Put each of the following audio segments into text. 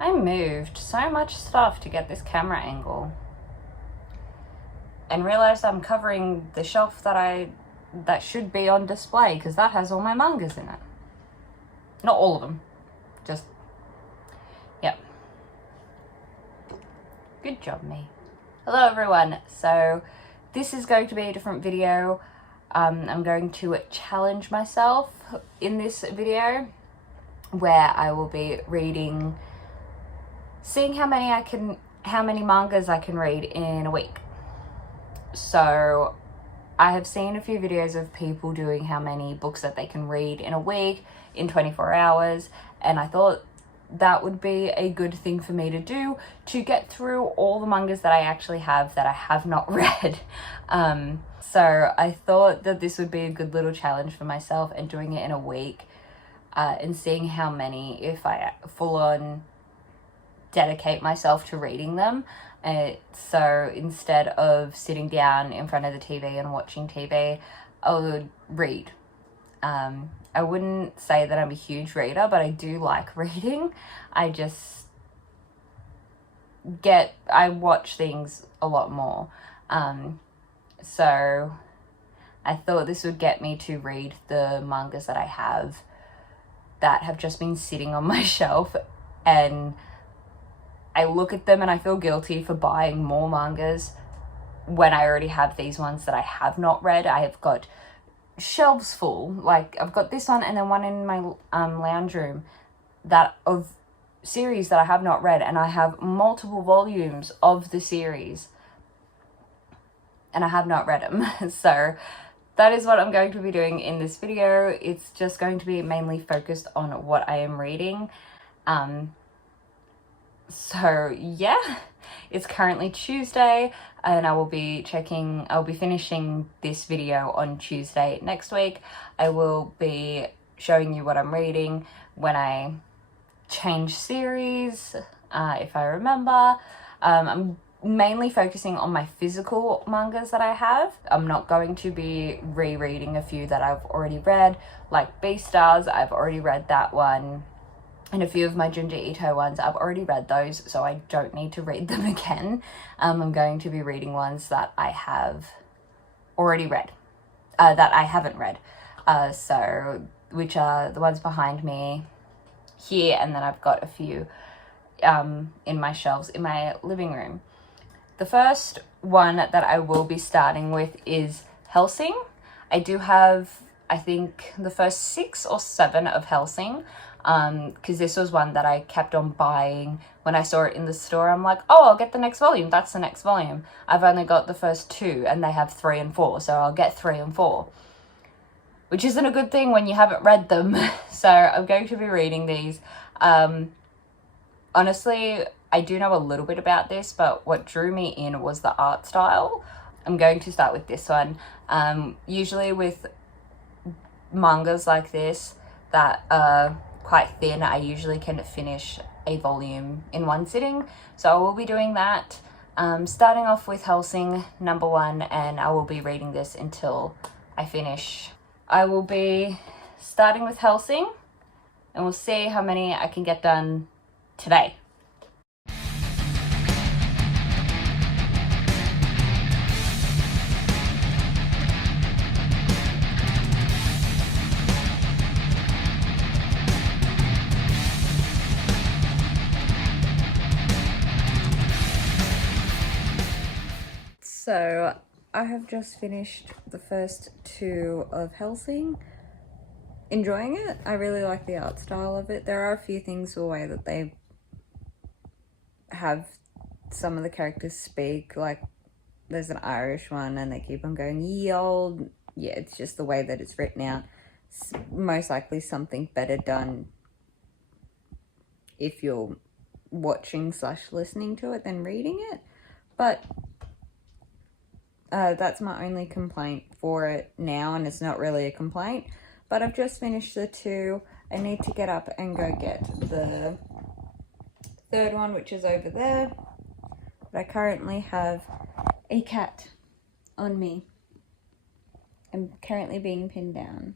I moved so much stuff to get this camera angle and realized I'm covering the shelf that should be on display because that has all my mangas in it. Not all of them, just, yep. Good job, me. Hello everyone, so this is going to be a different video. I'm going to challenge myself in this video where I will be seeing how many mangas I can read in a week. So I have seen a few videos of people doing how many books that they can read in a week in 24 hours, and I thought that would be a good thing for me to do to get through all the mangas that I actually have that I have not read. So I thought that this would be a good little challenge for myself, and doing it in a week and seeing how many, if I full on dedicate myself to reading them. So instead of sitting down in front of the TV and watching TV, I would read. I wouldn't say that I'm a huge reader, but I do like reading. I watch things a lot more. So I thought this would get me to read the mangas that I have that have just been sitting on my shelf, and I look at them and I feel guilty for buying more mangas when I already have these ones that I have not read. I have got shelves full. Like, I've got this one and then one in my lounge room of series that I have not read, and I have multiple volumes of the series and I have not read them. So that is what I'm going to be doing in this video. It's just going to be mainly focused on what I am reading. So yeah, it's currently Tuesday and I'll be finishing this video on Tuesday next week. I will be showing you what I'm reading when I change series, if I remember. I'm mainly focusing on my physical mangas that I have. I'm not going to be rereading a few that I've already read, like Beastars. I've already read that one. And a few of my Junji Ito ones, I've already read those, so I don't need to read them again. I'm going to be reading ones that I have already read, that I haven't read. Which are the ones behind me here, and then I've got a few in my shelves in my living room. The first one that I will be starting with is Hellsing. I do have, I think, the first 6 or 7 of Hellsing. Because this was one that I kept on buying. When I saw it in the store, I'm like, oh, I'll get the next volume. That's the next volume. I've only got the first 2 and they have 3 and 4, so I'll get 3 and 4. Which isn't a good thing when you haven't read them. So I'm going to be reading these. Honestly, I do know a little bit about this, but what drew me in was the art style. I'm going to start with this one. Usually with mangas like this that are quite thin, I usually can finish a volume in one sitting. So I will be doing that. Starting off with Hellsing number 1, and I will be reading this until I finish. I will be starting with Hellsing, and we'll see how many I can get done today. So I have just finished the first 2 of Hellsing. Enjoying it. I really like the art style of it. There are a few things the way that they have some of the characters speak, like there's an Irish one and they keep on going, ye old. Yeah, it's just the way that it's written out. It's most likely something better done if you're watching / listening to it than reading it. But that's my only complaint for it now, and it's not really a complaint. But I've just finished the 2. I need to get up and go get the 3rd one, which is over there. But I currently have a cat on me. I'm currently being pinned down.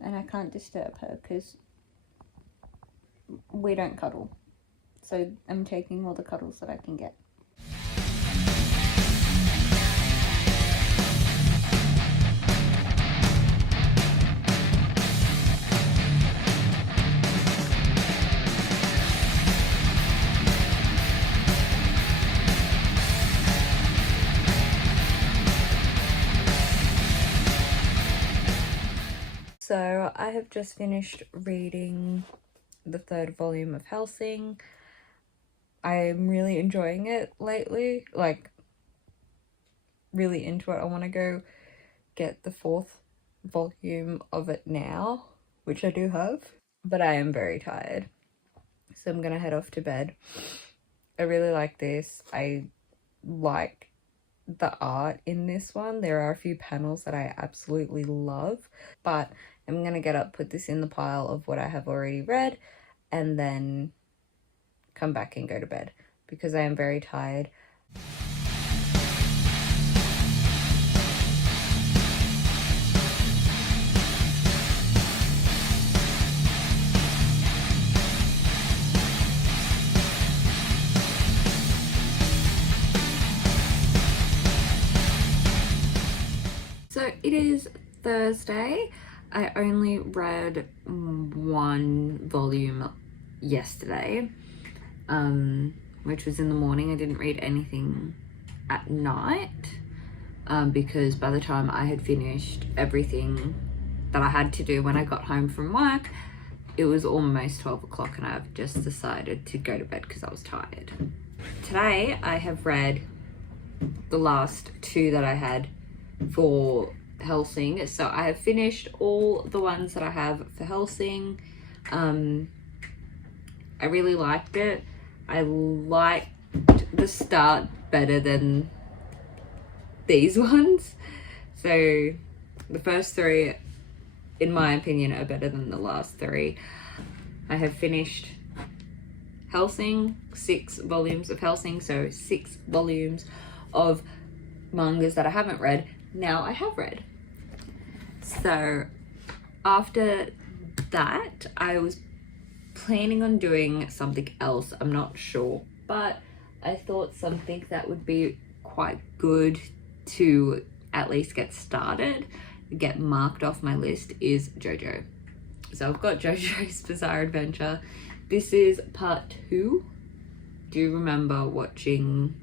And I can't disturb her because we don't cuddle. So I'm taking all the cuddles that I can get. So I have just finished reading the 3rd volume of Hellsing. I'm really enjoying it lately, like really into it. I want to go get the 4th volume of it now, which I do have, but I am very tired, so I'm gonna head off to bed. I really like this. I like the art in this one. There are a few panels that I absolutely love, but I'm gonna get up, put this in the pile of what I have already read, and then come back and go to bed because I am very tired. So it is Thursday. I only read 1 volume yesterday, which was in the morning. I didn't read anything at night because by the time I had finished everything that I had to do when I got home from work, it was almost 12 o'clock and I've just decided to go to bed because I was tired. Today I have read the last 2 that I had for Hellsing. So I have finished all the ones that I have for Hellsing. I really liked it. I liked the start better than these ones. So the first 3, in my opinion, are better than the last 3. I have finished Hellsing, 6 volumes of Hellsing, so 6 volumes of mangas that I haven't read. Now I have read. So after that, I was planning on doing something else. I'm not sure, but I thought something that would be quite good to at least get started, get marked off my list, is JoJo. So I've got JoJo's Bizarre Adventure. This is part 2. Do you remember watching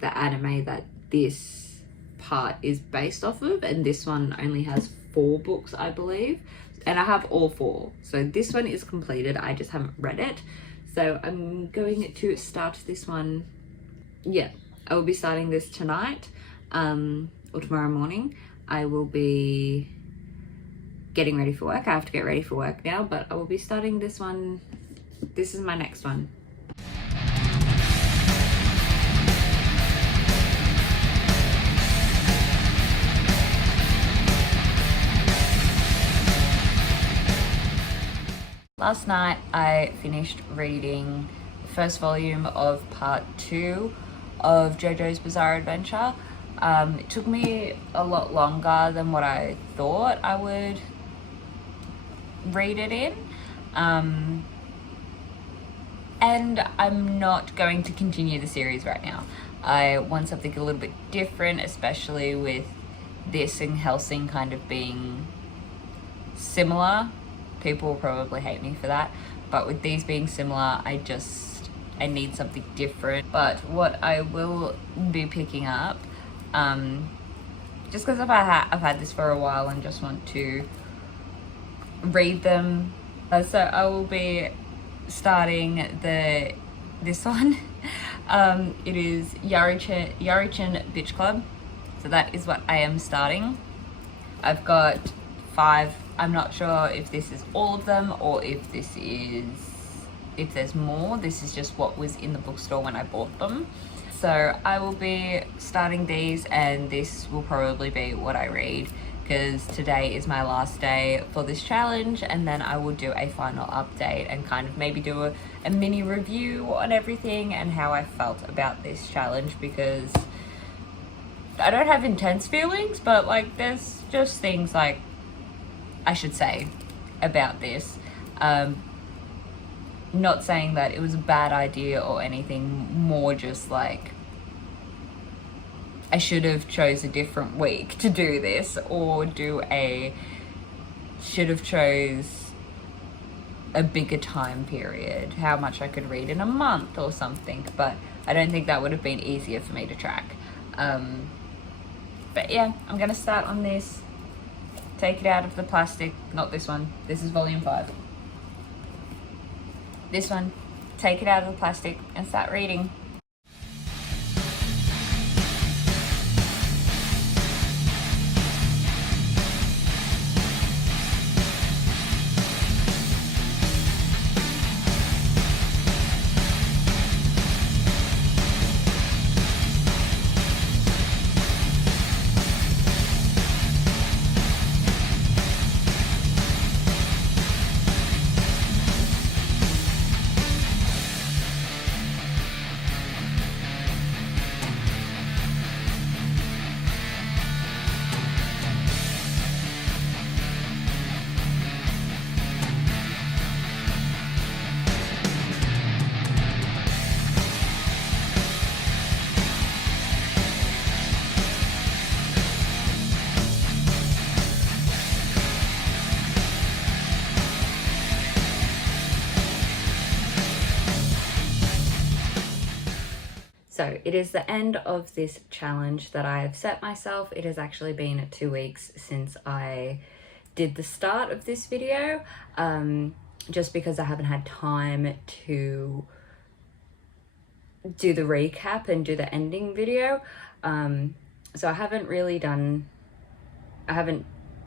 the anime that this part is based off of? And this one only has 4 books, I believe, and I have all 4. So this one is completed. I just haven't read it. So I'm going to start this one. Yeah, I will be starting this tonight or tomorrow morning. I will be getting ready for work. I have to get ready for work now, but I will be starting this one. This is my next one. Last night I finished reading the 1st volume of part 2 of JoJo's Bizarre Adventure. It took me a lot longer than what I thought I would read it in. And I'm not going to continue the series right now. I want something a little bit different, especially with this and Hellsing kind of being similar. People will probably hate me for that, but with these being similar, I need something different. But what I will be picking up, just because I've had this for a while and just want to read them, so I will be starting this one. It is Yarichin Bitch Club, so that is what I am starting. I've got 5. I'm not sure if this is all of them or if there's more. This is just what was in the bookstore when I bought them. So I will be starting these, and this will probably be what I read because today is my last day for this challenge, and then I will do a final update and kind of maybe do a mini review on everything and how I felt about this challenge, because I don't have intense feelings, but like there's just things like I should say about this. not saying that it was a bad idea or anything, more just like I should have chose a different week to do this, or should have chose a bigger time period, how much I could read in a month or something, but I don't think that would have been easier for me to track. But yeah, I'm gonna start on this, take it out of the plastic, not this one, this is volume 5. This one, take it out of the plastic and start reading. So it is the end of this challenge that I have set myself. It has actually been 2 weeks since I did the start of this video, just because I haven't had time to do the recap and do the ending video. So I haven't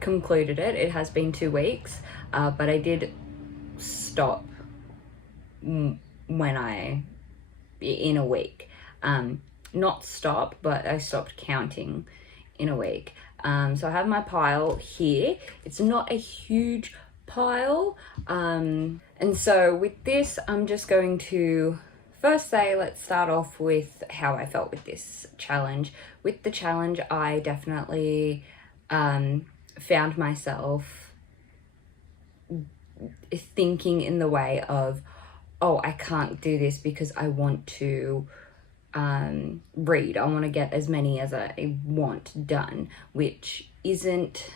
concluded it. It has been 2 weeks, but I did stop in a week. Not stop, but I stopped counting in a week. So I have my pile here. It's not a huge pile. And so with this, I'm just going to first say, let's start off with how I felt with this challenge. With the challenge, I definitely found myself thinking in the way of, oh, I can't do this because I want to read. I want to get as many as I want done, which isn't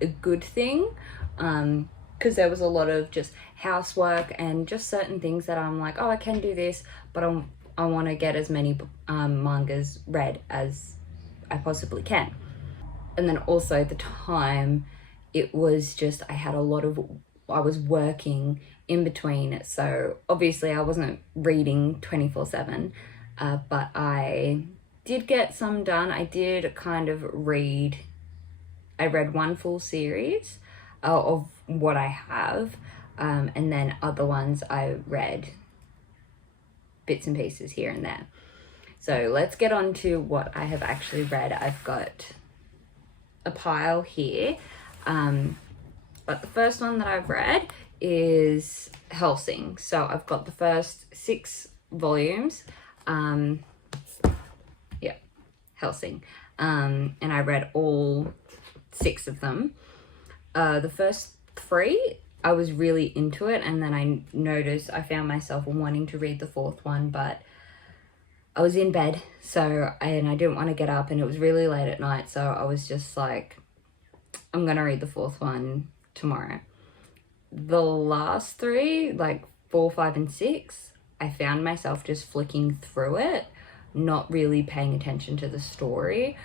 a good thing, because there was a lot of just housework and just certain things that I'm like, oh, I can do this, but I want to get as many mangas read as I possibly can. And then also the time, it was just, I was working in between, so obviously I wasn't reading 24/7. But I did get some done. I did kind of read, I read one full series of what I have, and then other ones I read bits and pieces here and there. So let's get on to what I have actually read. I've got a pile here, but the first one that I've read is Hellsing. So I've got the first 6 volumes. Yeah, Hellsing. And I read all 6 of them. The first 3, I was really into it, and then I found myself wanting to read the 4th one, but I was in bed, and I didn't want to get up, and it was really late at night, so I was just like, I'm gonna read the 4th one tomorrow. The last 3, like 4, 5, and 6, I found myself just flicking through it, not really paying attention to the story.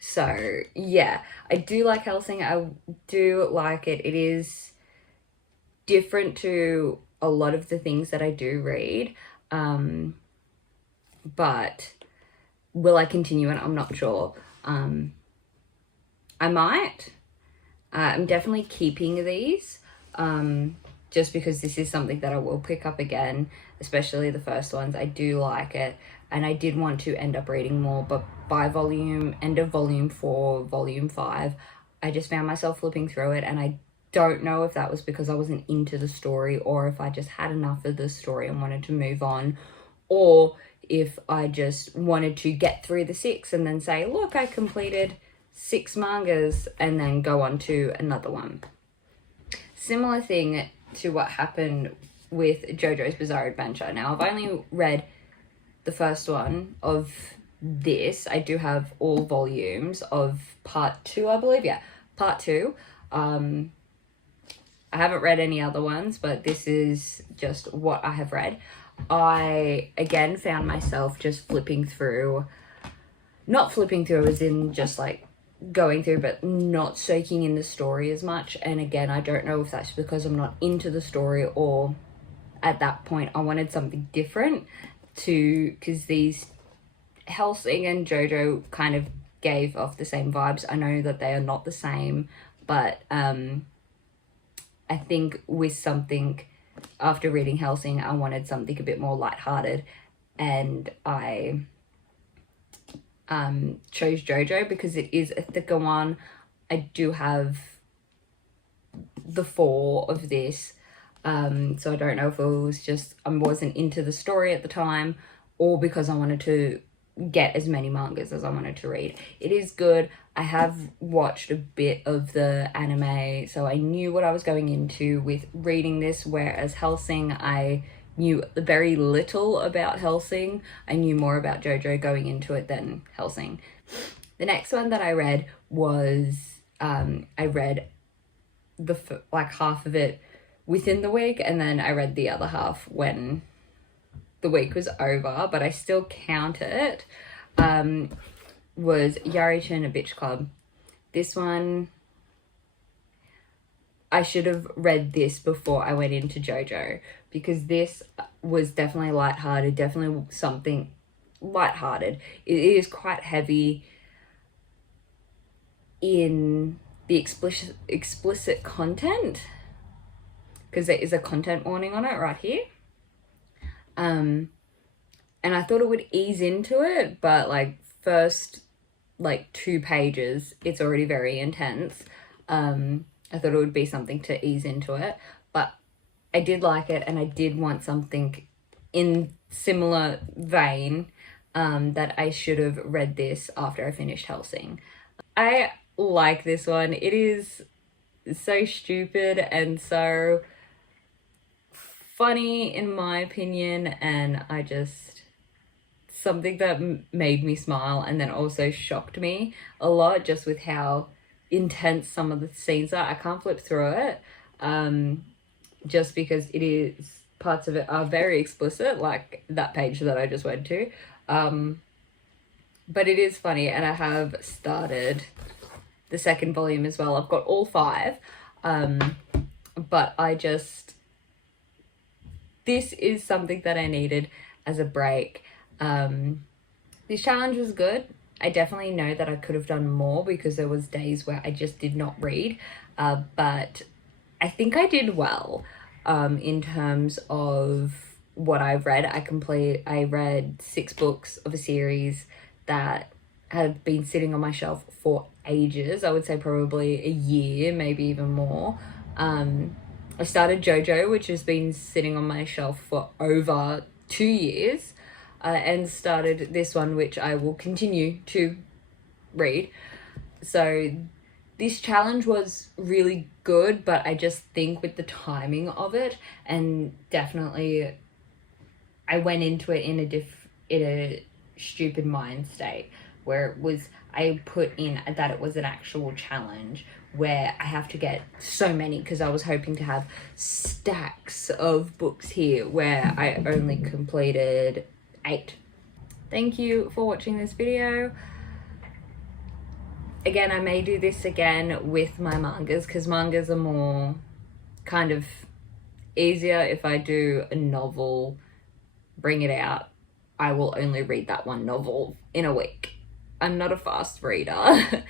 So yeah, I do like Hellsing. I do like it. It is different to a lot of the things that I do read. But will I continue it? I'm not sure. I might. I'm definitely keeping these. Just because this is something that I will pick up again, especially the first ones. I do like it, and I did want to end up reading more, but by end of volume 4, volume 5, I just found myself flipping through it, and I don't know if that was because I wasn't into the story, or if I just had enough of the story and wanted to move on, or if I just wanted to get through the 6 and then say, look, I completed 6 mangas, and then go on to another one. Similar thing to what happened with JoJo's Bizarre Adventure. Now, I've only read the first one of this. I do have all volumes of part 2, I believe. Yeah, part 2. I haven't read any other ones, but this is just what I have read. I, again, found myself just flipping through, not flipping through as in just like going through, but not soaking in the story as much. And again, I don't know if that's because I'm not into the story, or at that point I wanted something different because these Hellsing and JoJo kind of gave off the same vibes. I know that they are not the same, but I think with something, after reading Hellsing, I wanted something a bit more lighthearted, and I chose JoJo because it is a thicker one. I do have the 4 of this, so I don't know if it was just I wasn't into the story at the time, or because I wanted to get as many mangas as I wanted to read. It is good. I have watched a bit of the anime, so I knew what I was going into with reading this, whereas Hellsing, I knew very little about Hellsing. I knew more about JoJo going into it than Hellsing. The next one that I read was, I read like half of it within the week, and then I read the other half when the week was over, but I still count it. Was Yari-chan a Bitch Club. This one, I should have read this before I went into JoJo, because this was definitely lighthearted, definitely something lighthearted. It is quite heavy in the explicit content, because there is a content warning on it right here. And I thought it would ease into it, but like first like 2 pages, it's already very intense. I thought it would be something to ease into it, but I did like it, and I did want something in similar vein, that I should have read this after I finished Hellsing. I like this one. It is so stupid and so funny in my opinion, and I just, something that made me smile and then also shocked me a lot, just with how intense some of the scenes are. I can't flip through it, just because it is, parts of it are very explicit, like that page that I just went to, but it is funny, and I have started the second volume as well. I've got all 5, but I just, this is something that I needed as a break. This challenge was good. I definitely know that I could have done more, because there was days where I just did not read, but I think I did well, in terms of what I've read. I read 6 books of a series that had been sitting on my shelf for ages. I would say probably a year, maybe even more. I started JoJo, which has been sitting on my shelf for over 2 years, and started this one, which I will continue to read. So this challenge was really good, but I just think with the timing of it, and definitely I went into it in a stupid mind state, where it was, I put in that it was an actual challenge where I have to get so many, because I was hoping to have stacks of books here, where I only completed 8. Thank you for watching this video. Again, I may do this again with my mangas, because mangas are more kind of easier. If I do a novel, bring it out, I will only read that one novel in a week. I'm not a fast reader.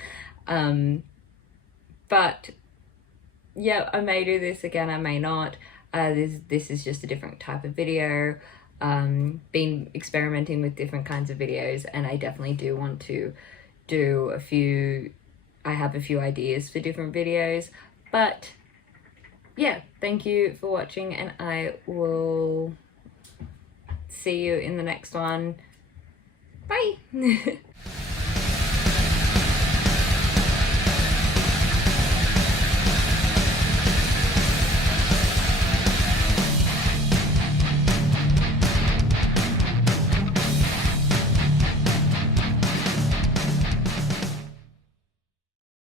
But yeah, I may do this again, I may not. This is just a different type of video. Been experimenting with different kinds of videos, and I definitely do want to do a few, I have a few ideas for different videos. But yeah, thank you for watching, and I will see you in the next one. Bye.